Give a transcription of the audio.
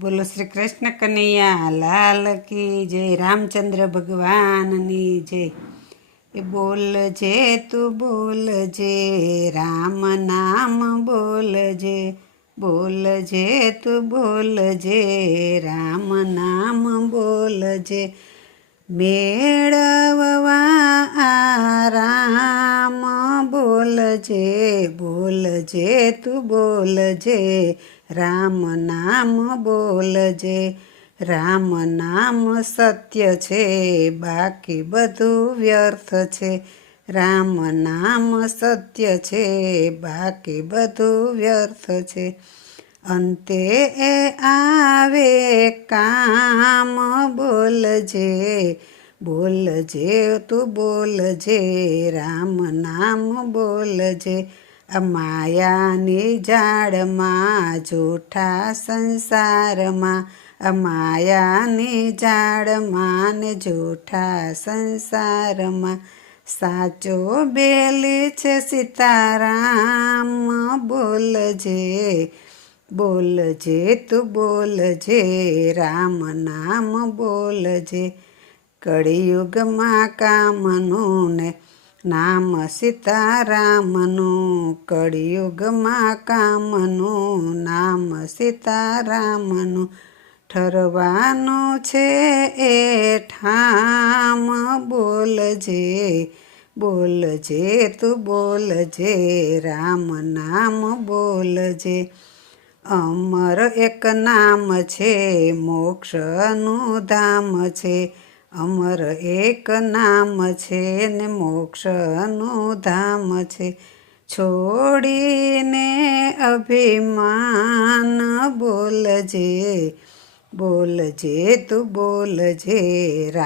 બોલો શ્રી કૃષ્ણ કનૈયા, લાલ કી જય, રામચંદ્ર ભગવાનની જય. એ બોલ જે, તું બોલ જે, રામ નામ બોલજે બોલજે તું બોલ જે, રામ નામ બોલજે મેળવવા આરામ બોલજે બોલજે, તું બોલજે, રામ નામ બોલજે, રામ નામ સત્ય છે, બાકી બધું વ્યર્થ છે. રામ નામ સત્ય છે, બાકી બધું વ્યર્થ છે. અંતે એ આવે કામ બોલજે બોલજે, તું બોલજે, રામ નામ બોલજે. આ માયાની જાળમાં જૂઠા સંસારમાં, આ માયાની જાળમાં ને જૂઠા સંસારમાં. સાચો બેલી છે સીતારામ, બોલજે બોલજે, તું બોલજે, રામ નામ બોલજે. કળિયુગમાં કામનું ને નામ સીતારામનું. કળિયુગમાં કામનું નામ સીતારામનું. ઠરવાનું છે એ ઠામ, બોલજે બોલજે તું બોલજે, રામ નામ બોલજે. અમર એક નામ છે, મોક્ષનું ધામ છે. અમર એક નામ છે ને મોક્ષનું ધામ છે. છોડીને અભિમાન બોલજે બોલજે તું બોલજે રા